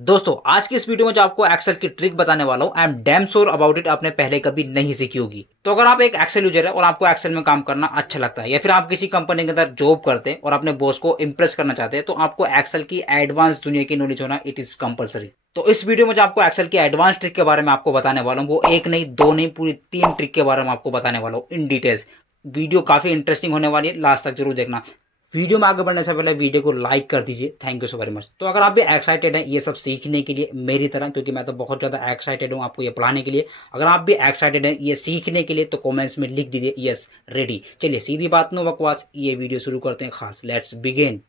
दोस्तों आज की इस वीडियो में जो आपको एक्सेल की ट्रिक बताने वाला हूं, I am damn sure about it, आपने पहले कभी नहीं सीखी होगी। तो अगर आप एक एक्सेल यूजर है और आपको एक्सेल में काम करना अच्छा लगता है या फिर आप किसी कंपनी के अंदर जॉब करते हैं और अपने बॉस को इंप्रेस करना चाहते हैं, तो आपको एक्सेल की एडवांस दुनिया की नॉलेज होना इट इज कंपलसरी। तो इस वीडियो में जो आपको एक्सेल की एडवांस ट्रिक के बारे में आपको बताने वाला हूं, वो एक नहीं दो नहीं पूरी 3 ट्रिक के बारे में आपको बताने वाला हूं इन डिटेल्स। वीडियो काफी इंटरेस्टिंग होने वाली है, लास्ट तक जरूर देखना। वीडियो में आगे बढ़ने से पहले वीडियो को लाइक कर दीजिए। Thank you so very much. तो अगर आप भी एक्साइटेड हैं ये सब सीखने के लिए मेरी तरह, क्योंकि मैं तो बहुत ज़्यादा एक्साइटेड हूँ आपको ये पढ़ाने के लिए, अगर आप भी एक्साइटेड हैं ये सीखने के लिए तो कमेंट्स में लिख दीजिए यस रेडी। चलिए सीधी बात नो बकवास, ये वीडियो शुरू करते हैं खास। Let's begin.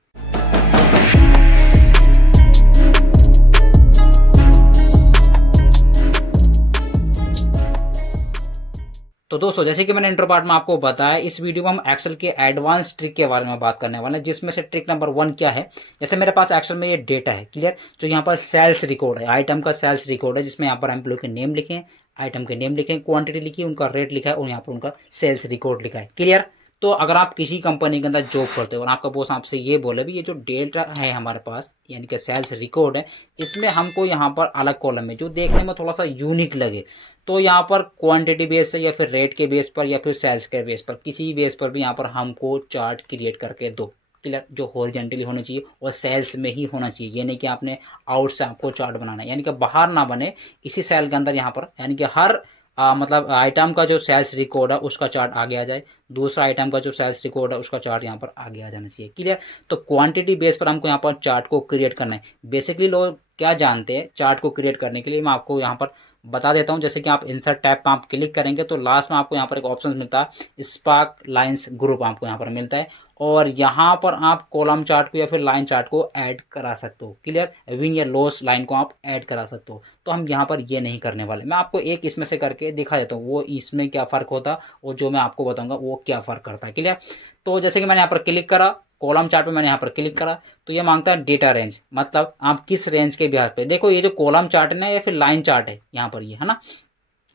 तो दोस्तों जैसे कि मैंने इंट्रो पार्ट में आपको बताया, इस वीडियो में हम एक्सेल के एडवांस ट्रिक के बारे में बात करने वाले हैं, जिसमें से ट्रिक नंबर 1 क्या है। जैसे मेरे पास एक्सेल में ये डेटा है, क्लियर, जो यहाँ पर सेल्स रिकॉर्ड है, आइटम का सेल्स रिकॉर्ड है, जिसमें यहाँ पर एम्प्लॉय के नेम लिखे हैं, आइटम के नेम लिखे हैं, क्वांटिटी लिखी है, उनका रेट लिखा है और यहाँ पर उनका सेल्स रिकॉर्ड लिखा है, क्लियर। तो अगर आप किसी कंपनी के अंदर जॉब करते हो और आपका बॉस आपसे ये बोले भी ये जो डेटा है हमारे पास यानी कि सेल्स रिकॉर्ड है, इसमें हमको यहाँ पर अलग कॉलम में जो देखने में थोड़ा सा यूनिक लगे, तो यहाँ पर क्वांटिटी बेस है या फिर रेट के बेस पर या फिर सेल्स के बेस पर, किसी बेस पर भी यहाँ पर हमको चार्ट क्रिएट करके दो, क्लियर, जो हॉरिजॉन्टली होना चाहिए और सेल्स में ही होना चाहिए। ये नहीं कि आपने आउट से आपको चार्ट बनाना है, यानी कि बाहर ना बने, इसी सेल के अंदर यहाँ पर, यानी कि हर मतलब आइटम का जो सेल्स रिकॉर्ड है उसका चार्ट आगे आ जाए, दूसरा आइटम का जो सेल्स रिकॉर्ड है उसका चार्ट यहाँ पर आगे आ जाना चाहिए, क्लियर। तो क्वांटिटी बेस पर हमको यहाँ पर चार्ट को क्रिएट करना है। बेसिकली लोग क्या जानते हैं चार्ट को क्रिएट करने के लिए, मैं आपको यहाँ पर बता देता हूं। जैसे कि आप इंसर्ट टैब पर आप क्लिक करेंगे तो लास्ट में आपको यहाँ पर एक ऑप्शन मिलता है, स्पार्क लाइंस ग्रुप आपको यहाँ पर मिलता है, और यहाँ पर आप कॉलम चार्ट को या फिर लाइन चार्ट को ऐड करा सकते हो, क्लियर, विन या लॉस लाइन को आप ऐड करा सकते हो। तो हम यहाँ पर ये नहीं करने वाले, मैं आपको एक इसमें से करके दिखा देता हूँ वो इसमें क्या फ़र्क होता और जो मैं आपको बताऊंगा वो क्या फ़र्क करता है, क्लियर। तो जैसे कि मैंने यहाँ पर क्लिक करा, कॉलम चार्ट पे मैंने यहाँ पर क्लिक करा, तो ये मांगता है डेटा रेंज, मतलब आप किस रेंज के बिहार पे। देखो ये जो कॉलम चार्ट है ना या फिर लाइन चार्ट है यहाँ पर, ये है ना,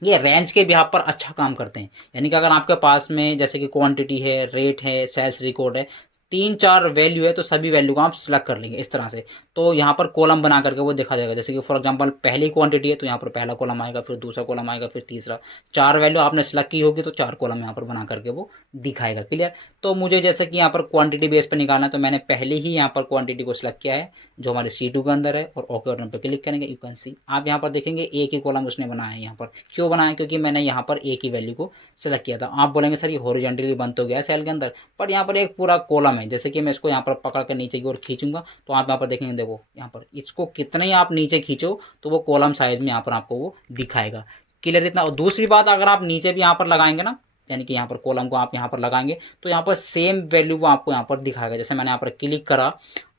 ये रेंज के बिहार पर अच्छा काम करते हैं। यानी कि अगर आपके पास में जैसे कि क्वांटिटी है, रेट है, सेल्स रिकॉर्ड है, 3-4 वैल्यू है, तो सभी वैल्यू को आप सिलेक्ट कर लेंगे इस तरह से। तो यहाँ पर कॉलम बना करके वो देखा जाएगा। जैसे कि फॉर एग्जांपल पहली क्वांटिटी है तो यहाँ पर पहला कॉलम आएगा, फिर दूसरा कॉलम आएगा, फिर तीसरा। 4 वैल्यू आपने सिलेक्ट की होगी तो 4 कॉलम यहाँ पर बना करके वो दिखाएगा, क्लियर। तो मुझे जैसे कि यहाँ पर क्वांटिटी बेस पर निकालना है तो मैंने पहले ही यहाँ पर क्वांटिटी को सिलेक्ट किया है जो हमारे C2 के अंदर है, और ओके बटन पर क्लिक करेंगे। यू कैन सी, आप यहाँ पर देखेंगे एक ही कॉलम उसने बनाया है। यहाँ पर क्यों बनाया, क्योंकि मैंने यहाँ पर एक ही वैल्यू को सिलेक्ट किया था। आप बोलेंगे सर ये हॉरिजॉन्टली बंद तो गया सेल के अंदर, बट यहाँ पर एक पूरा कॉलम है। जैसे कि मैं इसको यहाँ पर पकड़ कर नीचे की ओर खींचूंगा तो आप यहाँ पर देखेंगे, देखो यहाँ पर इसको कितने ही आप नीचे खींचो तो वो कॉलम साइज में यहाँ पर आपको वो दिखाएगा, क्लियर इतना। और दूसरी बात, अगर आप नीचे भी यहाँ पर लगाएंगे ना, यानी कि यहाँ पर कॉलम को आप यहाँ पर लगाएंगे तो यहाँ पर सेम वैल्यू वो आपको यहाँ पर दिखाएगा। जैसे मैंने यहाँ पर क्लिक करा,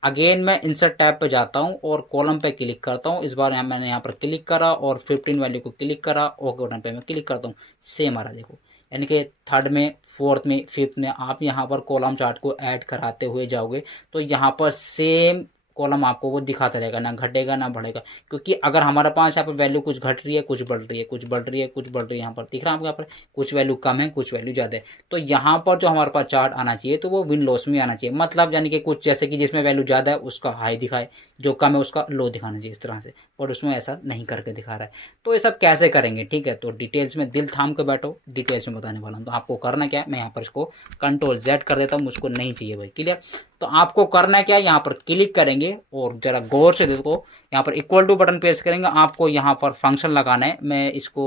अगेन मैं इंसर्ट टैब पे जाता हूँ और कॉलम पे क्लिक करता हूँ। इस बार मैंने यहाँ पर क्लिक करा और 15 वैल्यू को क्लिक करा, ओके बटन पे मैं क्लिक करता हूँ, सेम आ रहा देखो। यानी कि थर्ड में, फोर्थ में, फिफ्थ में आप यहाँ पर कॉलम चार्ट को ऐड कराते हुए जाओगे तो यहाँ पर सेम कॉलम आपको वो दिखाता रहेगा, ना घटेगा ना बढ़ेगा। क्योंकि अगर हमारे पास यहाँ पर वैल्यू कुछ घट रही है, कुछ बढ़ रही है, कुछ बढ़ रही है, कुछ बढ़ रही है, यहाँ पर दिख रहा है आपको, यहाँ पर कुछ वैल्यू कम है, कुछ वैल्यू ज़्यादा है, तो यहाँ पर जो हमारे पास चार्ट आना चाहिए तो वो विन लॉस में आना चाहिए। मतलब यानी कि कुछ जैसे कि जिसमें वैल्यू ज़्यादा है उसका हाई दिखाए, जो कम है उसका लो दिखाना चाहिए, इस तरह से। और उसमें ऐसा नहीं करके दिखा रहा है। तो ये सब कैसे करेंगे, ठीक है, तो डिटेल्स में दिल थाम के बैठो, डिटेल्स में बताने वाला हूँ। तो आपको करना क्या है, मैं यहाँ पर इसको Ctrl Z कर देता हूँ, मुझको नहीं चाहिए भाई, क्लियर। तो आपको करना क्या है, यहाँ पर क्लिक करेंगे और जरा गौर से देखो, यहाँ पर इक्वल टू बटन प्रेस करेंगे, आपको यहाँ पर फंक्शन लगाना है। मैं इसको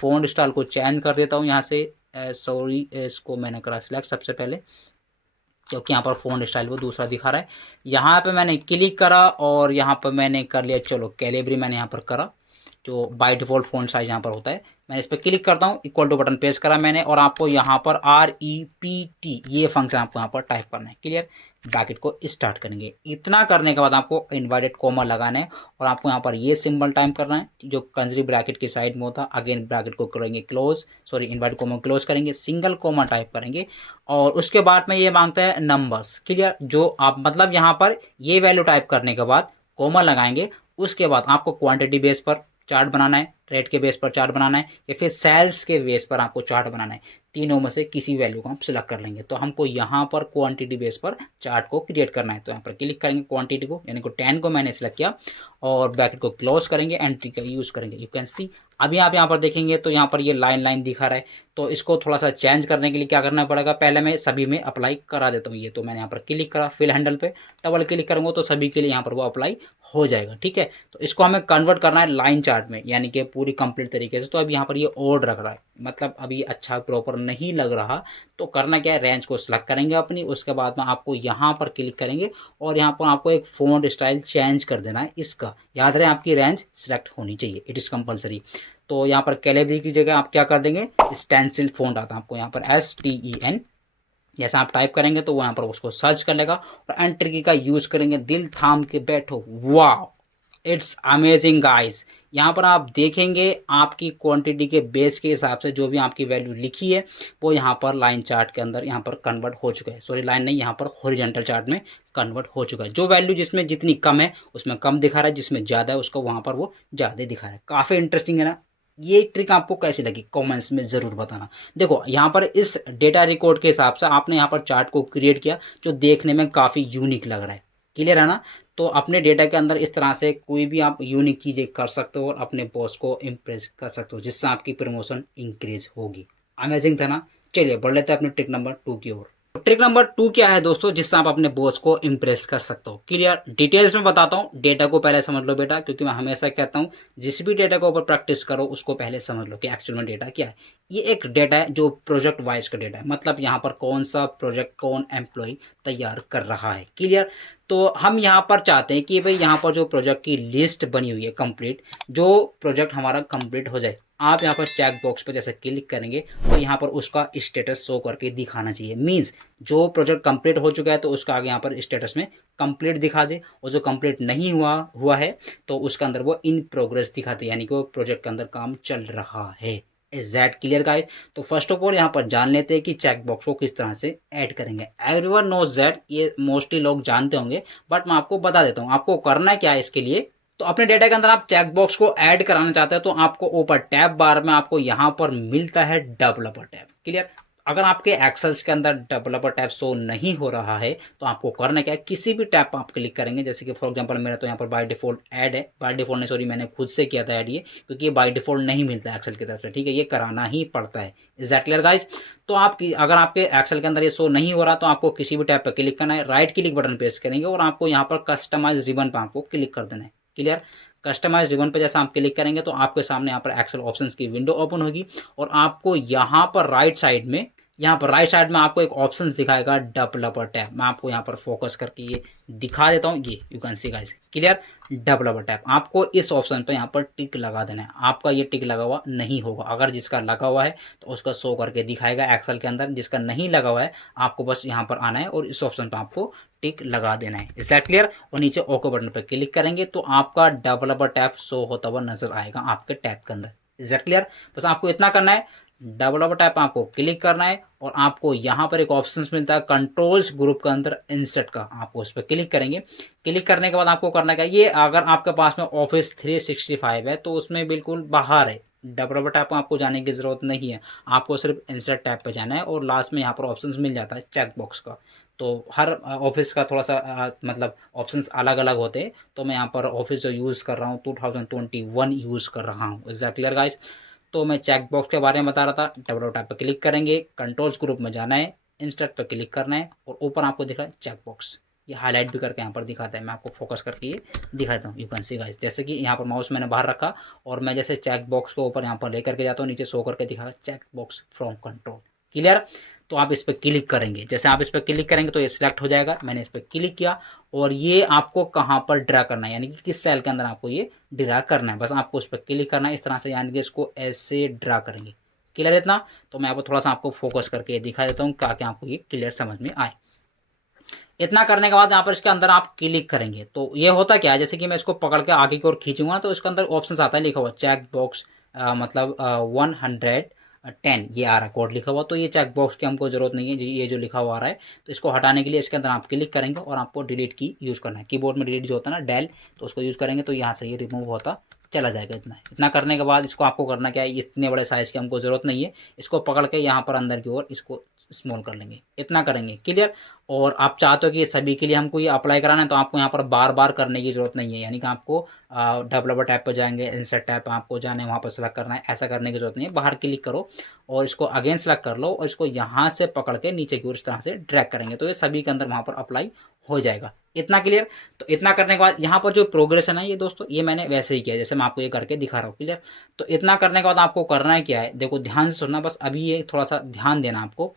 फ़ॉन्ट स्टाइल को चेंज कर देता हूँ यहाँ से, सॉरी इसको मैंने करा सिलेक्ट सबसे पहले, क्योंकि यहाँ पर फ़ॉन्ट स्टाइल वो दूसरा दिखा रहा है। यहाँ पे मैंने क्लिक करा और यहाँ पर मैंने कर लिया, चलो कैलिब्री मैंने यहाँ पर करा, जो बाय डिफ़ॉल्ट फ़ॉन्ट साइज यहाँ पर होता है। मैंने इस पर क्लिक करता हूँ, इक्वल टू बटन प्रेस करा मैंने, और आपको यहाँ पर REPT ये फंक्शन आपको यहाँ पर टाइप करना है, क्लियर। ब्रैकेट को स्टार्ट करेंगे। इतना करने के बाद आपको इन्वर्टेड कॉमा लगाना है और आपको यहाँ पर ये सिंबल टाइप करना है जो कंजरी ब्रैकेट की साइड में होता है। अगेन ब्रैकेट को करेंगे close, sorry inverted comma close करेंगे, सिंगल कॉमा टाइप करेंगे, और उसके बाद में ये मांगता है नंबर्स, क्लियर। जो आप मतलब यहाँ पर ये वैल्यू टाइप करने के बाद कॉमा लगाएंगे, उसके बाद आपको क्वांटिटी बेस पर चार्ट बनाना है, रेट के बेस पर चार्ट बनाना है या फिर सेल्स के बेस पर आपको चार्ट बनाना है, तीनों में से किसी वैल्यू को हम सिलेक्ट कर लेंगे। तो हमको यहाँ पर क्वांटिटी बेस पर चार्ट को क्रिएट करना है, तो यहाँ पर क्लिक करेंगे क्वांटिटी को, यानी कि 10 को मैंने सिलेक्ट किया और ब्रैकेट को क्लोज करेंगे, एंट्री का यूज करेंगे। यू कैन सी अभी आप यहाँ पर देखेंगे तो यहाँ पर ये लाइन दिखा रहा है, तो इसको थोड़ा सा चेंज करने के लिए क्या करना पड़ेगा, पहले मैं सभी में अप्लाई करा देता हूँ ये। तो मैंने यहाँ पर क्लिक करा, फिल हैंडल पे डबल क्लिक करूंगा तो सभी के लिए यहाँ पर वो अप्लाई हो जाएगा। ठीक है, तो इसको हमें कन्वर्ट करना है लाइन चार्ट में, यानी कि पूरी कंप्लीट तरीके से। तो अब यहाँ पर ये ओड रख रहा है, मतलब अभी अच्छा प्रॉपर नहीं लग रहा, तो करना क्या है, रेंज को सिलेक्ट करेंगे अपनी, उसके बाद में आपको यहाँ पर क्लिक करेंगे और यहाँ पर आपको एक फ़ॉन्ट स्टाइल चेंज कर देना है। इसका याद रहे आपकी रेंज सिलेक्ट होनी चाहिए, इट इज़ कंपलसरी। तो यहाँ पर कैलिबरी की जगह आप क्या कर देंगे, स्टेंसिल फ़ॉन्ट आता है आपको यहाँ पर STEN, जैसा आप टाइप करेंगे तो वो यहाँ पर उसको सर्च कर लेगा और एंटर की का यूज करेंगे, दिल थाम के बैठो। वाह, इट्स अमेजिंग गाइस। यहाँ पर आप देखेंगे आपकी क्वांटिटी के बेस के हिसाब से जो भी आपकी वैल्यू लिखी है वो यहाँ पर लाइन चार्ट के अंदर यहाँ पर कन्वर्ट हो चुका है। सॉरी लाइन नहीं, यहाँ पर हॉरिजॉन्टल चार्ट में कन्वर्ट हो चुका है। जो वैल्यू जिसमें जितनी कम है उसमें कम दिखा रहा है, जिसमें ज़्यादा है उसको वहाँ पर वो ज़्यादा दिखा रहा है। काफ़ी इंटरेस्टिंग है ना। ये ट्रिक आपको कैसी लगी कमेंट्स में ज़रूर बताना। देखो यहाँ पर इस डेटा रिकॉर्ड के हिसाब से आपने यहाँ पर चार्ट को क्रिएट किया जो देखने में काफ़ी यूनिक लग रहा है। क्लियर है ना। तो अपने डेटा के अंदर इस तरह से कोई भी आप यूनिक चीज़ें कर सकते हो और अपने बॉस को इम्प्रेस कर सकते हो, जिससे आपकी प्रमोशन इंक्रीज होगी। अमेजिंग था ना। चलिए बढ़ लेते हैं अपने ट्रिक नंबर 2 की ओर। ट्रिक नंबर 2 क्या है दोस्तों, जिससे आप अपने बॉस को इम्प्रेस कर सकते हो। क्लियर, डिटेल्स में बताता हूँ, डेटा को पहले समझ लो बेटा, क्योंकि मैं हमेशा कहता हूँ जिस भी डेटा के ऊपर प्रैक्टिस करो उसको पहले समझ लो कि एक्चुअल में डेटा क्या है। ये एक डेटा है जो प्रोजेक्ट वाइज का डेटा है, मतलब यहाँ पर कौन सा प्रोजेक्ट कौन एम्प्लॉय तैयार कर रहा है। क्लियर, तो हम यहाँ पर चाहते हैं कि भाई यहाँ पर जो प्रोजेक्ट की लिस्ट बनी हुई है कंप्लीट, जो प्रोजेक्ट हमारा कंप्लीट हो जाए, आप यहाँ पर चेक बॉक्स पर जैसे क्लिक करेंगे तो यहाँ पर उसका स्टेटस शो करके दिखाना चाहिए। मीन्स जो प्रोजेक्ट कंप्लीट हो चुका है तो उसका आगे यहाँ पर स्टेटस में कंप्लीट दिखा दे, और जो कंप्लीट नहीं हुआ है तो उसके अंदर वो इन प्रोग्रेस दिखाते, यानी कि वो प्रोजेक्ट के अंदर काम चल रहा है। Is that clear guys. तो फर्स्ट ऑफ ऑल यहाँ पर जान लेते हैं कि चेक बॉक्स को किस तरह से ऐड करेंगे। एवरीवन नोज दैट, ये मोस्टली लोग जानते होंगे, बट मैं आपको बता देता हूँ आपको करना क्या है इसके लिए। तो अपने डेटा के अंदर आप चेक बॉक्स को ऐड कराना चाहते हैं तो आपको ऊपर टैब बार में आपको यहाँ पर मिलता है डेवलपर टैब। क्लियर, अगर आपके एक्सेल्स के अंदर डेवलपर टैब शो नहीं हो रहा है तो आपको करना क्या है, किसी भी टैब पर आप क्लिक करेंगे। जैसे कि फॉर एग्जांपल मेरा तो यहाँ पर बाय डिफॉल्ट ऐड है, बाय डिफॉल्ट नहीं सॉरी मैंने खुद से किया था ऐड ये, क्योंकि ये बाय डिफॉल्ट नहीं मिलता एक्सेल की तरफ से। ठीक है, ये कराना ही पड़ता है। Is that clear guys. तो आप अगर आपके एक्सेल के अंदर ये शो नहीं हो रहा तो आपको किसी भी टैब पर क्लिक करना है, राइट क्लिक बटन प्रेस करेंगे और आपको यहाँ पर कस्टमाइज रिबन पर आपको क्लिक कर देना है। क्लियर, कस्टमाइज रिबन पे जैसा आप क्लिक करेंगे तो आपके सामने यहाँ पर एक्सेल ऑप्शंस की विंडो ओपन होगी और आपको यहाँ पर राइट साइड में आपको एक ऑप्शंस दिखाएगा डेवलपर टैब। मैं आपको यहाँ पर फोकस करके ये दिखा देता हूँ, ये you can see guys. Clear, developer tab, आपको इस ऑप्शन पे यहाँ पर टिक लगा देना है। आपका ये टिक लगा हुआ नहीं होगा, अगर जिसका लगा हुआ है तो उसका शो करके दिखाएगा एक्सेल के अंदर, जिसका नहीं लगा हुआ है आपको बस यहाँ पर आना है और इस ऑप्शन पर आपको टिक लगा देना है। Is that clear. और नीचे ओके बटन पर क्लिक करेंगे तो आपका डेवलपर टैब शो होता हुआ नजर आएगा आपके टैब के अंदर। Is that clear. बस आपको इतना करना है, डेवलपर टैब आपको क्लिक करना है और आपको यहाँ पर एक ऑप्शंस मिलता है कंट्रोल्स ग्रुप के अंदर इंसर्ट का, आपको उस पर क्लिक करेंगे। क्लिक करने के बाद आपको करना क्या, ये अगर आपके पास में ऑफिस 365 है तो उसमें बिल्कुल बाहर है, डेवलपर टैब में आपको जाने की जरूरत नहीं है, आपको सिर्फ इंसर्ट टैब पे जाना है और लास्ट में यहाँ पर ऑप्शंस मिल जाता है चेक बॉक्स का। तो हर ऑफिस का थोड़ा सा मतलब ऑप्शंस अलग अलग होते हैं, तो मैं यहाँ पर ऑफिस जो यूज़ कर रहा हूँ 2021 यूज़ कर रहा हूँ। Is that clear guys. तो मैं चेक बॉक्स के बारे में बता रहा था, डेवलपर टैब पर क्लिक करेंगे, कंट्रोल्स ग्रुप में जाना है, इंसर्ट पर क्लिक करना है और ऊपर आपको दिख रहा है चेक बॉक्स, ये हाईलाइट भी करके यहाँ पर दिखाता है। मैं आपको फोकस करके ये दिखाता हूँ, यू कैन सी गाइस। जैसे कि यहाँ पर माउस मैंने बाहर रखा और मैं जैसे चेक बॉक्स को ऊपर यहाँ पर लेकर के जाता हूँ, नीचे शो करके दिखा check box from control. Clear, तो आप इस पर क्लिक करेंगे, जैसे आप इस पर क्लिक करेंगे तो ये सिलेक्ट हो जाएगा। मैंने इस पर क्लिक किया और ये आपको कहाँ पर ड्रा करना है, यानी कि किस सेल के अंदर आपको ये ड्रा करना है, बस आपको उस पर क्लिक करना है इस तरह से, यानी कि इसको ऐसे ड्रा करेंगे। क्लियर इतना। तो मैं आपको थोड़ा सा आपको फोकस करके दिखा देता हूँ ताकि आपको ये क्लियर समझ में आए। इतना करने के बाद यहाँ पर इसके अंदर आप क्लिक करेंगे तो ये होता क्या है, जैसे कि मैं इसको पकड़ के आगे की ओर खींचूंगा तो इसके अंदर ऑप्शन आता है लिखा हुआ चेक बॉक्स मतलब 110 ये आ रहा है कोड लिखा हुआ। तो ये चेक बॉक्स की हमको जरूरत नहीं है जी, ये जो लिखा हुआ आ रहा है तो इसको हटाने के लिए इसके अंदर आप क्लिक करेंगे और आपको डिलीट की यूज़ करना है। कीबोर्ड में डिलीट जो होता है ना डेल, तो उसको यूज़ करेंगे तो यहाँ से ये रिमूव होता चला जाएगा। इतना इतना करने के बाद इसको आपको करना क्या है, इतने बड़े साइज़ की हमको ज़रूरत नहीं है, इसको पकड़ के यहाँ पर अंदर की ओर इसको स्मॉल कर लेंगे। इतना करेंगे, क्लियर। और आप चाहते हो कि सभी के लिए हमको ये अप्लाई कराना है तो आपको यहाँ पर बार बार करने की ज़रूरत नहीं है, यानी कि आपको डेवलपर टैब पर जाएंगे, इंसर्ट टैब पर आपको जाना है, वहाँ पर सेलेक्ट करना है, ऐसा करने की ज़रूरत नहीं है। बाहर क्लिक करो और इसको अगेन सेलेक्ट कर लो और इसको यहाँ से पकड़ के नीचे की ओर इस तरह से ड्रैग करेंगे तो ये सभी के अंदर वहाँ पर अप्लाई हो जाएगा। इतना क्लियर। तो इतना करने के बाद यहाँ पर जो प्रोग्रेशन है ये दोस्तों, ये मैंने वैसे ही किया जैसे मैं आपको ये करके दिखा रहा हूँ, क्लियर। तो इतना करने के बाद आपको करना है क्या है, देखो ध्यान से सुनना, बस अभी ये थोड़ा सा ध्यान देना आपको।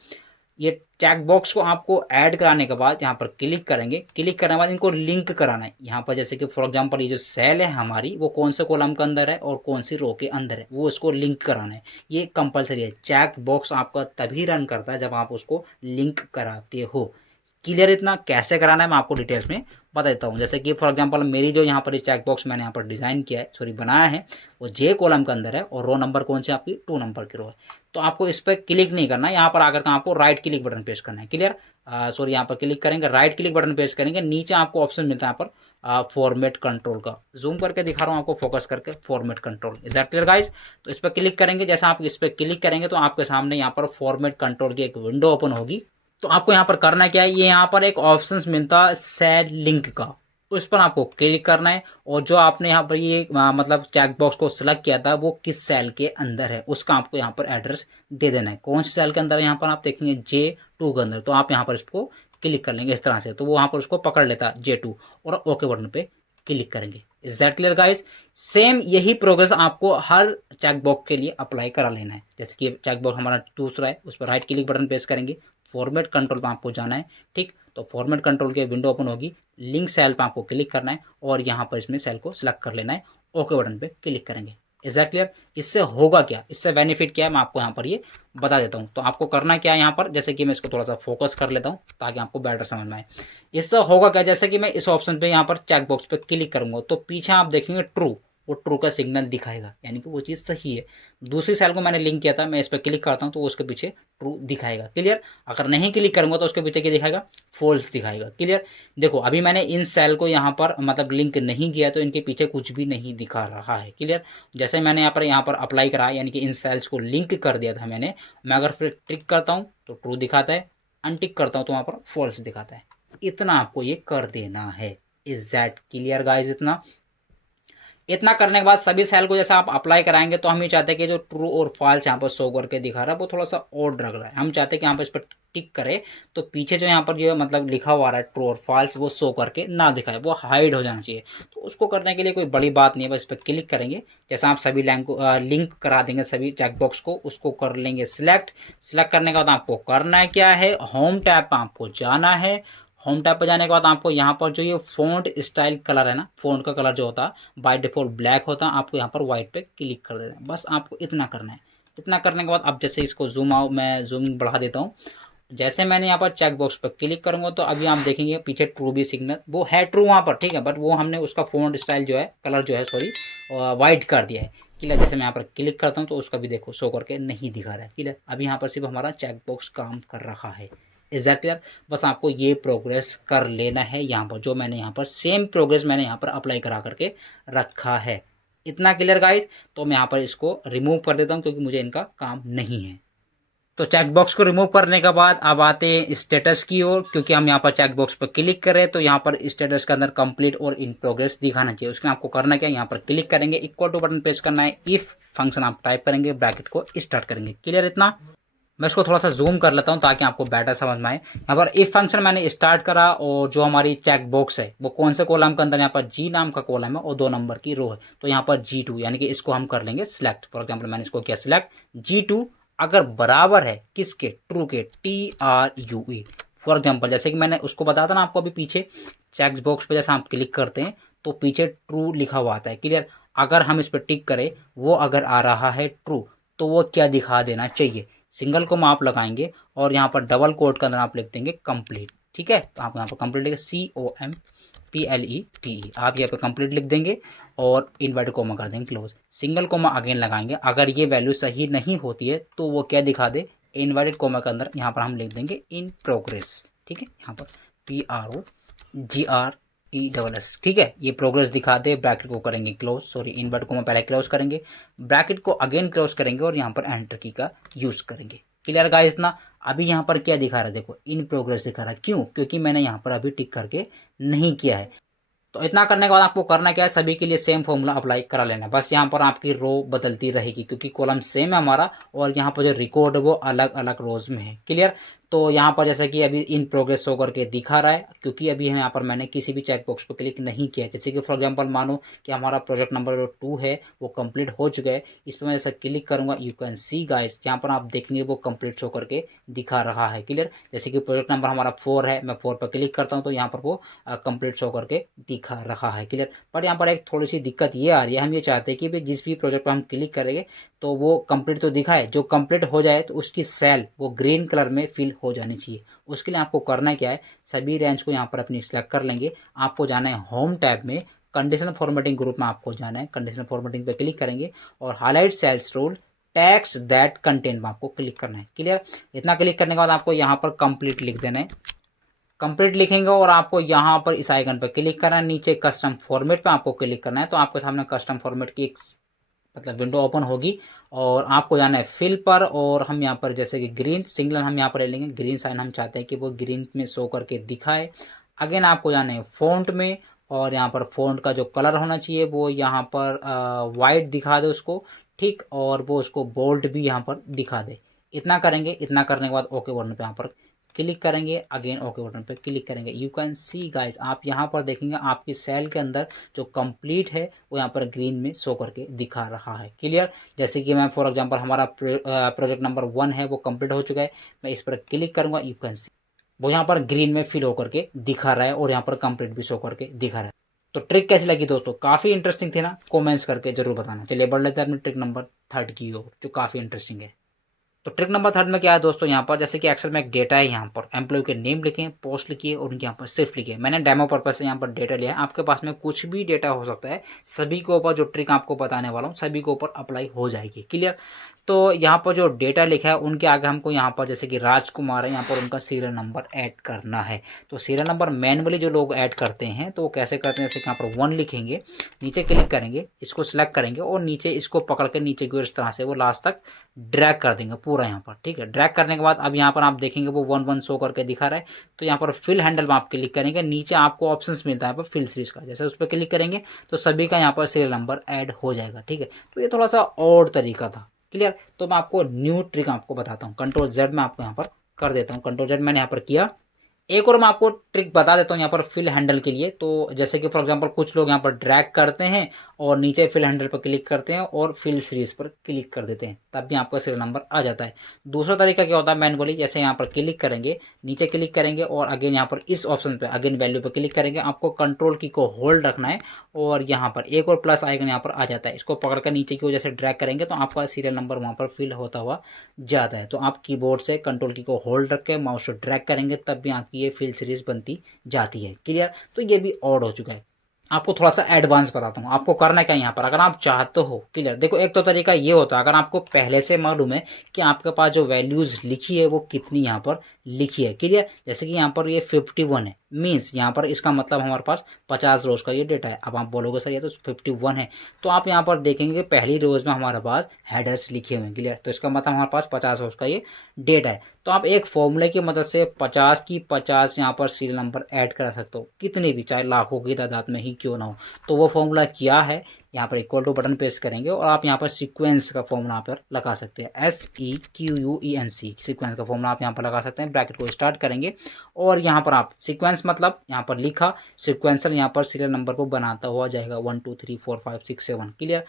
ये चेक बॉक्स को आपको ऐड कराने के बाद यहाँ पर क्लिक करेंगे, क्लिक करने के बाद इनको लिंक कराना है यहाँ पर। जैसे कि फॉर एग्जांपल ये जो सेल है हमारी वो कौन से कॉलम के अंदर है और कौन सी रो के अंदर है, वो उसको लिंक कराना है। ये कंपलसरी है। चेक बॉक्स आपका तभी रन करता है जब आप उसको लिंक कराते हो, क्लियर। इतना कैसे कराना है मैं आपको डिटेल्स में बता देता हूँ। जैसे कि फॉर एग्जांपल मेरी जो यहाँ पर चेक बॉक्स मैंने यहाँ पर डिज़ाइन किया है, सॉरी बनाया है, वो जे कॉलम के अंदर है और रो नंबर कौन सी आपकी 2 नंबर की रो है। तो आपको इस पर क्लिक नहीं करना है, यहाँ पर आकर के आपको राइट क्लिक बटन प्रेस करना है, क्लियर। सॉरी यहाँ पर क्लिक करेंगे, राइट क्लिक बटन प्रेस करेंगे, नीचे आपको ऑप्शन मिलता है यहाँ पर फॉर्मेट कंट्रोल का। जूम करके दिखा रहा हूँ आपको, फोकस करके, format control, is that clear guys. तो इस पर क्लिक करेंगे, जैसा आप इस पर क्लिक करेंगे तो आपके सामने यहाँ पर फॉर्मेट कंट्रोल की एक विंडो ओपन होगी। तो आपको यहाँ पर करना क्या है, ये यहाँ पर एक ऑप्शंस मिलता है सेल लिंक का, उस पर आपको क्लिक करना है और जो आपने यहाँ पर ये मतलब चेक बॉक्स को सिलेक्ट किया था वो किस सेल के अंदर है उसका आपको यहाँ पर एड्रेस दे देना है। कौन सी सेल के अंदर है, यहाँ पर आप देखेंगे J2 के अंदर, तो आप यहाँ पर इसको क्लिक कर लेंगे इस तरह से, तो वो वहाँ पर उसको पकड़ लेता है J2 और ओके बटन पे क्लिक करेंगे। Is that clear guys. Same यही प्रोग्रेस आपको हर चेक बॉक्स के लिए अप्लाई करा लेना है। जैसे कि चेक बॉक्स हमारा दूसरा है, उस पर राइट क्लिक बटन प्रेस करेंगे, फॉर्मेट कंट्रोल पर आपको जाना है, ठीक। तो फॉर्मेट कंट्रोल की विंडो ओपन होगी, लिंक सेल पर आपको क्लिक करना है और यहाँ पर इसमें सेल को सिलेक्ट कर लेना है, ओके बटन पे क्लिक करेंगे। Is that clear. इससे होगा क्या, इससे बेनिफिट क्या है मैं आपको यहाँ पर ये बता देता हूँ। तो आपको करना क्या है यहाँ पर, जैसे कि मैं इसको थोड़ा सा फोकस कर लेता हूँ ताकि आपको बेटर समझ में आए। इससे होगा क्या, जैसे कि मैं इस ऑप्शन पे यहाँ पर चेक बॉक्स पे क्लिक करूंगा तो पीछे आप देखेंगे ट्रू, वो ट्रू का सिग्नल दिखाएगा, यानी कि वो चीज़ सही है। दूसरी सेल को मैंने लिंक किया था, मैं इस पर क्लिक करता हूँ तो उसके पीछे ट्रू दिखाएगा, क्लियर। अगर नहीं क्लिक करूंगा तो उसके पीछे क्या दिखाएगा, फॉल्स दिखाएगा, क्लियर। देखो अभी मैंने इन सेल को यहाँ पर मतलब लिंक नहीं किया तो इनके पीछे कुछ भी नहीं दिखा रहा है, क्लियर। जैसे मैंने यहाँ पर अप्लाई करा, यानी कि इन सेल्स को लिंक कर दिया था मैंने, मैं अगर फिर टिक करता हूँ तो ट्रू दिखाता है, अनटिक करता हूँ तो वहाँ पर फॉल्स दिखाता है। इतना आपको ये कर देना है। Is that clear guys. इतना करने के बाद सभी सेल को जैसे आप अप्लाई कराएंगे तो हम ये चाहते हैं कि जो ट्रू और फॉल्स यहाँ पर शो करके दिखा रहा है वो थोड़ा सा और लग रहा है। हम चाहते हैं कि यहाँ पर इस पर टिक करे तो पीछे जो यहाँ पर जो मतलब लिखा हुआ रहा है ट्रू और फॉल्स वो शो करके ना दिखाए, वो हाइड हो जाना चाहिए। तो उसको करने के लिए कोई बड़ी बात नहीं है, बस इस पर क्लिक करेंगे, जैसा आप सभी लिंक करा देंगे सभी चेक बॉक्स को, उसको कर लेंगे सिलेक्ट करने के बाद आपको करना है क्या है, होम टैब पर आपको जाना है। होम टैब पर जाने के बाद आपको यहाँ पर जो ये फ़ॉन्ट स्टाइल कलर है ना, फ़ॉन्ट का कलर जो होता है बाय डिफ़ॉल्ट ब्लैक होता है, आपको यहाँ पर वाइट पे क्लिक कर देना है। बस आपको इतना करना है। इतना करने के बाद अब जैसे इसको मैं जूम बढ़ा देता हूँ। जैसे मैंने यहाँ पर चेक बॉक्स पर क्लिक करूँगा तो अभी आप देखेंगे पीछे ट्रू भी सिग्नल वो है ट्रू वहाँ पर, ठीक है, बट वो हमने उसका फ़ॉन्ट स्टाइल जो है कलर जो है सॉरी वाइट कर दिया है, क्लियर। जैसे मैं यहाँ पर क्लिक करता हूँ तो उसका भी देखो शो करके नहीं दिखा रहा है, क्लियर। अभी यहाँ पर सिर्फ हमारा चेक बॉक्स काम कर रहा है। Is that clear. बस आपको ये प्रोग्रेस कर लेना है यहाँ पर, जो मैंने यहाँ पर सेम प्रोग्रेस मैंने यहाँ पर अप्लाई करा करके रखा है। इतना क्लियर गाइस। तो मैं यहाँ पर इसको रिमूव कर देता हूँ क्योंकि मुझे इनका काम नहीं है। तो चेक बॉक्स को रिमूव करने के बाद अब आते हैं स्टेटस की ओर, क्योंकि हम यहाँ पर चेक बॉक्स पर क्लिक करें तो यहाँ पर स्टेटस के अंदर कंप्लीट और इन प्रोग्रेस दिखाना चाहिए। उसके आपको करना क्या है, यहाँ पर क्लिक करेंगे, इक्वल टू बटन प्रेस करना है, इफ फंक्शन आप टाइप करेंगे, ब्रैकेट को स्टार्ट करेंगे, क्लियर। इतना मैं इसको थोड़ा सा जूम कर लेता हूँ ताकि आपको बेटर समझ में आए। यहाँ पर इफ फंक्शन मैंने स्टार्ट करा और जो हमारी चेक बॉक्स है वो कौन से कॉलम के अंदर, यहाँ पर जी नाम का कॉलम है और 2 नंबर की रो है, तो यहाँ पर G2 यानी कि इसको हम कर लेंगे सिलेक्ट। फॉर एग्जाम्पल मैंने इसको किया सिलेक्ट, G2 अगर बराबर है किसके, ट्रू के, TRUE। फॉर एग्जाम्पल जैसे कि मैंने उसको बताया था ना आपको अभी पीछे चेक बॉक्स पे जैसे आप क्लिक करते हैं तो पीछे ट्रू लिखा हुआ आता है, क्लियर। अगर हम इस पर टिक करें वो अगर आ रहा है ट्रू तो वो क्या दिखा देना चाहिए, सिंगल को आप लगाएंगे और यहाँ पर डबल कोट के अंदर आप लिख देंगे कंप्लीट, ठीक है। तो आप यहाँ पर कंप्लीट लिखेंगे COMPLETE, आप यहाँ पे कंप्लीट लिख देंगे और इन्वर्टेड कोमा कर देंगे क्लोज, सिंगल कोमा अगेन लगाएंगे। अगर ये वैल्यू सही नहीं होती है तो वो क्या दिखा दे, इन्वर्टेड कोमा के अंदर यहाँ पर हम लिख देंगे इन प्रोग्रेस, ठीक है। यहाँ पर PROGR ESS, ठीक है। ये प्रोग्रेस दिखा दे, ब्रैकेट को करेंगे क्लोज, सॉरी इन्वर्ट को पहले क्लोज करेंगे, ब्रैकेट को अगेन क्लोज करेंगे और यहाँ पर एंटर की का यूज करेंगे। क्लियर गाइस इतना। अभी यहाँ पर क्या दिखा रहा है, देखो इन प्रोग्रेस दिखा रहा है, क्यों? क्योंकि मैंने यहाँ पर अभी टिक करके नहीं किया है। तो इतना करने के बाद आपको करना क्या है, सभी के लिए सेम फॉर्मूला अप्लाई करा लेना। बस यहाँ पर आपकी रो बदलती रहेगी क्योंकि कॉलम सेम है हमारा और यहाँ पर जो रिकॉर्ड है वो अलग अलग रोज में है। क्लियर। तो यहाँ पर जैसे कि अभी इन प्रोग्रेस शो करके दिखा रहा है क्योंकि अभी यहाँ पर मैंने किसी भी चेक बॉक्स को क्लिक नहीं किया। जैसे कि फॉर एग्जांपल मानो कि हमारा प्रोजेक्ट नंबर जो 2 है वो कंप्लीट हो चुका है, इस पर मैं जैसे क्लिक करूंगा, यू कैन सी गाइस यहाँ पर आप देखेंगे वो कंप्लीट शो करके दिखा रहा है। क्लियर। जैसे कि प्रोजेक्ट नंबर हमारा 4 है, मैं 4 पर क्लिक करता हूँ तो यहाँ पर वो कंप्लीट शो करके दिखा रहा है। क्लियर। बट यहाँ पर एक थोड़ी सी दिक्कत ये आ रही है, हम ये चाहते हैं कि भाई जिस भी प्रोजेक्ट पर हम क्लिक करेंगे तो वो कंप्लीट तो दिखाए, जो कंप्लीट हो जाए तो उसकी सेल वो ग्रीन कलर में फिल हो जानी चाहिए। उसके लिए आपको करना क्या है, सभी रेंज को यहाँ पर अपनी सिलेक्ट कर लेंगे, आपको जाना है होम टैब में, कंडीशनल फॉर्मेटिंग ग्रुप में आपको जाना है, कंडीशनल फॉर्मेटिंग पे क्लिक करेंगे और highlight cells rules text that contains में आपको क्लिक करना है। क्लियर। इतना क्लिक करने के बाद आपको यहाँ पर कंप्लीट लिख देना है। कंप्लीट लिखेंगे और आपको यहाँ पर इस आइकन पर क्लिक करना है, नीचे कस्टम फॉर्मेट पे आपको क्लिक करना है। तो आपके सामने कस्टम फॉर्मेट की एक मतलब विंडो ओपन होगी और आपको जाना है फिल पर और हम यहाँ पर जैसे कि ग्रीन सिंगल हम यहाँ पर ले लेंगे, ग्रीन साइन हम चाहते हैं कि वो ग्रीन में शो करके दिखाए। अगेन आपको जाना है फ़ॉन्ट में और यहाँ पर फ़ॉन्ट का जो कलर होना चाहिए वो यहाँ पर वाइट दिखा दे उसको, ठीक, और वो उसको बोल्ड भी यहाँ पर दिखा दे। इतना करेंगे। इतना करने के बाद ओके बटन पे यहाँ पर क्लिक करेंगे, अगेन ओके बटन पे क्लिक करेंगे। यू कैन सी गाइस आप यहाँ पर देखेंगे आपकी सेल के अंदर जो कंप्लीट है वो यहाँ पर ग्रीन में शो करके दिखा रहा है। क्लियर। जैसे कि मैं फॉर एग्जांपल हमारा प्रोजेक्ट नंबर 1 है वो कंप्लीट हो चुका है, मैं इस पर क्लिक करूंगा, यू कैन सी वो यहाँ पर ग्रीन में फिल होकर के दिखा रहा है और यहाँ पर कंप्लीट भी शो करके दिखा रहा है। तो ट्रिक कैसी लगी दोस्तों? काफी इंटरेस्टिंग थी ना? कमेंट्स करके जरूर बताना। चलिए बढ़ लेते हैं अपनी ट्रिक नंबर 3 की ओर जो काफी इंटरेस्टिंग है। तो ट्रिक नंबर 3 में क्या है दोस्तों, यहाँ पर जैसे कि एक्सेल में एक डेटा है, यहाँ पर एम्प्लॉय के नेम लिखें, पोस्ट लिखिए और उनके यहाँ पर शिफ्ट लिखिए। मैंने डेमो पर्पज से यहाँ पर डेटा लिया है, आपके पास में कुछ भी डेटा हो सकता है, सभी के ऊपर जो ट्रिक आपको बताने वाला हूँ सभी के ऊपर अप्लाई हो जाएगी। क्लियर। तो यहाँ पर जो डेटा लिखा है उनके आगे हमको यहाँ पर जैसे कि राजकुमार है, यहाँ पर उनका सीरियल नंबर ऐड करना है। तो सीरियल नंबर मैनुअली जो लोग ऐड करते हैं तो वो कैसे करते हैं, जैसे कि यहाँ पर 1 लिखेंगे, नीचे क्लिक करेंगे, इसको सिलेक्ट करेंगे और नीचे इसको पकड़ के नीचे की ओर इस तरह से वो लास्ट तक ड्रैग कर देंगे पूरा यहाँ पर। ठीक है। ड्रैग करने के बाद अब यहाँ पर आप देखेंगे वो 1 1 शो करके दिखा रहा है। तो यहाँ पर फिल हैंडल में आप क्लिक करेंगे, नीचे आपको ऑप्शंस मिलता है यहाँ पर फिल सीरीज का, जैसे उस पर क्लिक करेंगे तो सभी का यहाँ पर सीरियल नंबर ऐड हो जाएगा। ठीक है। तो ये थोड़ा सा और तरीका था। क्लियर। तो मैं आपको न्यू ट्रिक आपको बताता हूँ, कंट्रोल Z में आपको यहाँ पर कर देता हूँ, कंट्रोल Z मैंने यहाँ पर किया। एक और मैं आपको ट्रिक बता देता हूँ यहाँ पर फिल हैंडल के लिए। तो जैसे कि फॉर एग्जांपल कुछ लोग यहाँ पर ड्रैग करते हैं और नीचे फिल हैंडल पर क्लिक करते हैं और फिल सीरीज पर क्लिक कर देते हैं, तब भी आपका सीरियल नंबर आ जाता है। दूसरा तरीका क्या होता है मैनुअली, जैसे यहाँ पर क्लिक करेंगे, नीचे क्लिक करेंगे और अगेन यहाँ पर इस ऑप्शन पे अगेन वैल्यू पर क्लिक करेंगे, आपको कंट्रोल की को होल्ड रखना है और यहाँ पर एक और प्लस आइकन यहाँ पर आ जाता है, इसको पकड़कर नीचे की वजह से ड्रैग करेंगे तो आपका सीरियल नंबर वहाँ पर फिल होता हुआ जाता है। तो आप कीबोर्ड से कंट्रोल की को होल्ड रख के माउस से ड्रैग करेंगे तब भी आपकी ये फिल सीरीज बनती जाती है। क्लियर। तो ये भी ऑड हो चुका है। आपको थोड़ा सा एडवांस बताता हूँ, आपको करना क्या है यहाँ पर, अगर आप चाहते हो। क्लियर। देखो एक तो तरीका ये होता है, अगर आपको पहले से मालूम है कि आपके पास जो वैल्यूज लिखी है वो कितनी यहाँ पर लिखी है। क्लियर। जैसे कि यहाँ पर ये 51 है, मीन्स यहाँ पर इसका मतलब हमारे पास 50 रोज का ये डेटा है। अब आप बोलोगे सर ये तो 51 है, तो आप यहाँ पर देखेंगे पहली रोज में हमारे पास हेडर्स लिखे हुए हैं। क्लियर। तो इसका मतलब हमारे पास 50 रोज का ये डेटा है। तो आप एक फॉर्मूले की मदद से 50 की 50 यहाँ पर सीरियल नंबर ऐड करा सकते हो, कितने भी, चाहे लाखों की तादाद में ही क्यों ना हो। तो वो फॉर्मूला क्या है, यहाँ पर इक्वल टू बटन प्रेस करेंगे और आप यहाँ पर सीक्वेंस का फॉर्मूला यहाँ पर लगा सकते हैं, SEQUENC सीक्वेंस का फॉर्मूला आप यहाँ पर लगा सकते हैं। ब्रैकेट को स्टार्ट करेंगे और यहाँ पर आप सीक्वेंस मतलब यहाँ पर लिखा, सीक्वेंसर यहाँ पर सीरियल नंबर को बनाता हुआ जाएगा 1 2 3 4 5 6 7। क्लियर।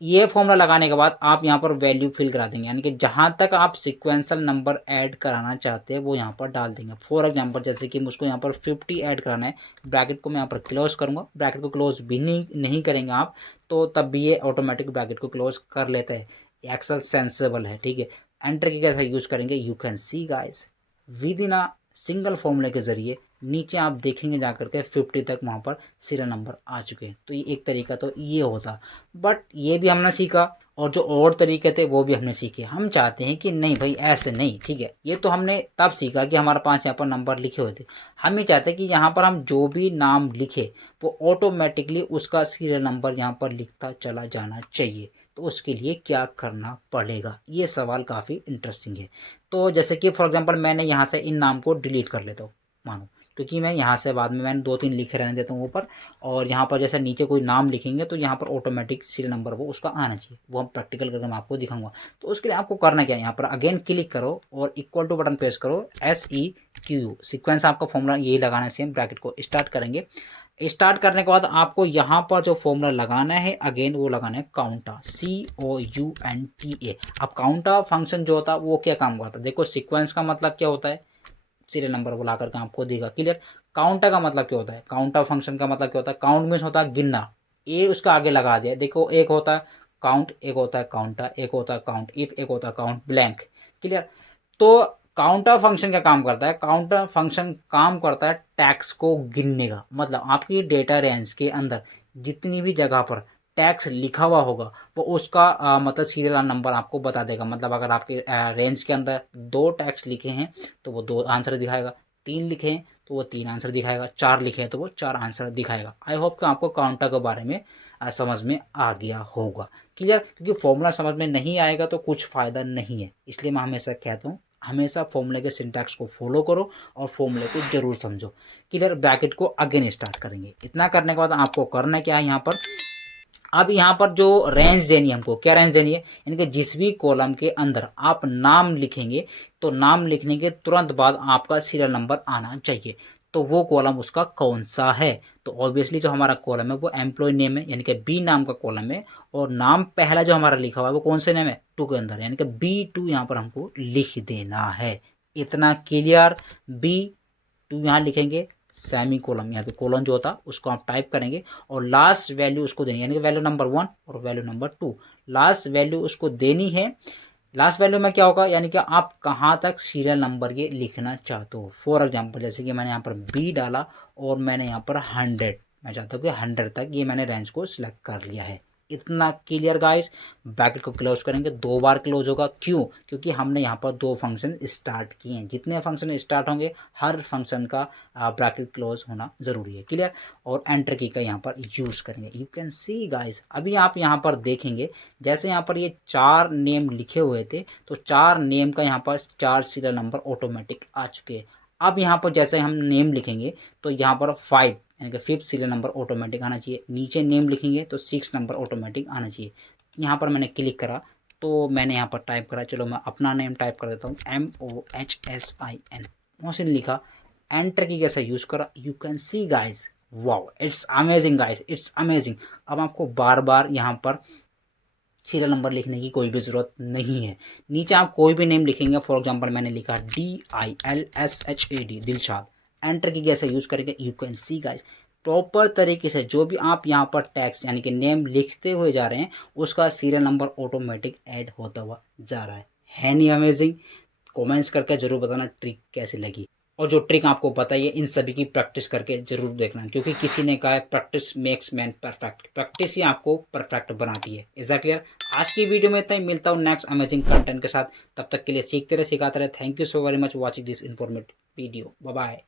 ये फॉर्मूला लगाने के बाद आप यहाँ पर वैल्यू फिल करा देंगे, यानी कि जहां तक आप सिक्वेंशियल नंबर ऐड कराना चाहते हैं वो यहाँ पर डाल देंगे। फॉर एग्जांपल जैसे कि मुझको यहाँ पर 50 ऐड कराना है, ब्रैकेट को मैं यहाँ पर क्लोज करूंगा, ब्रैकेट को क्लोज भी नहीं करेंगे आप तो तब भी ये ऑटोमेटिक ब्रैकेट को क्लोज कर लेता है। एक्सेल सेंसेबल है। ठीक है। एंटर की कैसे यूज करेंगे, you can see guys with in a single फॉर्मूले के जरिए नीचे आप देखेंगे जा करके 50 तक वहाँ पर सीरियल नंबर आ चुके हैं। तो ये एक तरीका तो ये होता, बट ये भी हमने सीखा और जो और तरीके थे वो भी हमने सीखे। हम चाहते हैं कि नहीं भाई ऐसे नहीं, ठीक है, ये तो हमने तब सीखा कि हमारे पास यहाँ पर नंबर लिखे हुए थे। हम ये चाहते हैं कि यहाँ पर हम जो भी नाम लिखे वो ऑटोमेटिकली उसका सीरियल नंबर यहाँ पर लिखता चला जाना चाहिए। तो उसके लिए क्या करना पड़ेगा, ये सवाल काफ़ी इंटरेस्टिंग है। तो जैसे कि फॉर एग्जांपल मैंने यहाँ से इन नाम को डिलीट कर लेता हूँ मानो, क्योंकि मैं यहाँ से बाद में मैंने 2-3 लिखे रहने देता हूँ ऊपर, और यहाँ पर जैसे नीचे कोई नाम लिखेंगे तो यहाँ पर ऑटोमेटिक सीरियल नंबर वो उसका आना चाहिए। वो हम प्रैक्टिकल करके मैं आपको दिखाऊंगा। तो उसके लिए आपको करना क्या है, यहाँ पर अगेन क्लिक करो और इक्वल टू बटन प्रेस करो, SEQ सीक्वेंस आपका फॉर्मूला यही लगाना है सेम। ब्रैकेट को स्टार्ट करेंगे। स्टार्ट करने के बाद आपको यहाँ पर जो फॉर्मूला लगाना है अगेन वो लगाना है काउंटा, COUNTA। अब काउंटा फंक्शन जो होता है वो क्या काम करता है, देखो सीक्वेंस का मतलब क्या होता है, सीरियल नंबर बुला करके आपको देगा, क्लियर। काउंटर का मतलब क्या होता है, काउंटर फंक्शन का मतलब क्या होता है, काउंट मीन्स होता है गिनना, ये उसका आगे लगा दिया। देखो एक होता है काउंट, एक होता है काउंटर, एक होता है काउंट इफ, एक होता है काउंट ब्लैंक, क्लियर। तो काउंटर फंक्शन क्या काम करता है, काउंटर फंक्शन काम करता है टैक्स को गिनने का। मतलब आपकी डेटा रेंज के अंदर जितनी भी जगह पर टैक्स लिखा हुआ होगा वो उसका मतलब सीरियल नंबर आपको बता देगा। मतलब अगर आपके रेंज के अंदर 2 टैक्स लिखे हैं तो वो 2 आंसर दिखाएगा, 3 लिखे हैं तो वो 3 आंसर दिखाएगा, 4 लिखे हैं तो वो 4 आंसर दिखाएगा। आई होप कि आपको काउंटर के बारे में समझ में आ गया होगा, क्लियर। क्योंकि फॉर्मूला समझ में नहीं आएगा तो कुछ फ़ायदा नहीं है, इसलिए मैं हमेशा कहता हूँ हमेशा फॉर्मूले के सिंटैक्स को फॉलो करो और फॉर्मूले को जरूर समझो, क्लियर। ब्रैकेट को अगेन स्टार्ट करेंगे। इतना करने के बाद आपको करना क्या है, यहाँ पर अब यहाँ पर जो रेंज देनी है हमको, क्या रेंज देनी है, यानी कि जिस भी कॉलम के अंदर आप नाम लिखेंगे तो नाम लिखने के तुरंत बाद आपका सीरियल नंबर आना चाहिए। तो वो कॉलम उसका कौन सा है, तो ऑब्वियसली जो हमारा कॉलम है वो एम्प्लॉय नेम है, यानी कि बी नाम का कॉलम है। और नाम पहला जो हमारा लिखा हुआ है वो कौन से नेम है, 2 के अंदर, यानी कि B2 यहाँ पर हमको लिख देना है। इतना क्लियर। B2 यहाँ लिखेंगे, सेमी कोलम, यहाँ पे कोलन जो होता उसको आप टाइप करेंगे और लास्ट वैल्यू उसको देनी है, यानी कि वैल्यू नंबर 1 और वैल्यू नंबर 2, लास्ट वैल्यू उसको देनी है। लास्ट वैल्यू में क्या होगा, यानी कि आप कहाँ तक सीरियल नंबर ये लिखना चाहते हो। फॉर एग्जांपल जैसे कि मैंने यहाँ पर B डाला और मैंने यहाँ पर 100, मैं चाहता हूँ कि 100 तक ये मैंने रेंज को सिलेक्ट कर लिया है। इतना क्लियर गाइस। ब्रैकेट को क्लोज करेंगे, 2 बार क्लोज होगा, क्यों, क्योंकि हमने यहाँ पर 2 फंक्शन स्टार्ट किए हैं। जितने फंक्शन स्टार्ट होंगे हर फंक्शन का ब्रैकेट क्लोज होना जरूरी है, क्लियर। और एंटर की का यहाँ पर यूज करेंगे। यू कैन सी गाइस, अभी आप यहाँ पर देखेंगे जैसे यहाँ पर ये 4 नेम लिखे हुए थे तो 4 नेम का यहाँ पर 4 सीरियल नंबर ऑटोमेटिक आ चुके हैं। अब यहाँ पर जैसे हम नेम लिखेंगे तो यहाँ पर 5 यानी कि 5th सीरियल नंबर ऑटोमेटिक आना चाहिए। नीचे नेम लिखेंगे तो 6 नंबर ऑटोमेटिक आना चाहिए। यहाँ पर मैंने क्लिक करा तो मैंने यहाँ पर टाइप करा, चलो मैं अपना नेम टाइप कर देता हूँ, MOHSIN, मोहसिन लिखा। एंटर की कैसे यूज करा, you can see guys, wow it's amazing guys, it's amazing. अब आपको बार बार यहाँ पर सीरियल नंबर लिखने की कोई भी ज़रूरत नहीं है। नीचे आप कोई भी नेम लिखेंगे, फॉर एग्जांपल मैंने लिखा DILSHAD, दिलशाद। एंटर की कैसे यूज़ करेंगे, you can see guys, proper तरीके से जो भी आप यहाँ पर टेक्स्ट यानी कि नेम लिखते हुए जा रहे हैं उसका सीरियल नंबर ऑटोमेटिक ऐड होता हुआ जा रहा है नहीं अमेजिंग। कमेंट्स करके जरूर बताना ट्रिक कैसी लगी, और जो ट्रिक आपको बताइए इन सभी की प्रैक्टिस करके जरूर देखना, क्योंकि किसी ने कहा है practice makes man perfect, practice ही आपको परफेक्ट बनाती है। Is that clear. आज की वीडियो में इतना ही, मिलता हूँ नेक्स्ट अमेजिंग कंटेंट के साथ। तब तक के लिए सीखते रहे, सिखाते रहे। Thank you so very much watching this informative video. Bye bye.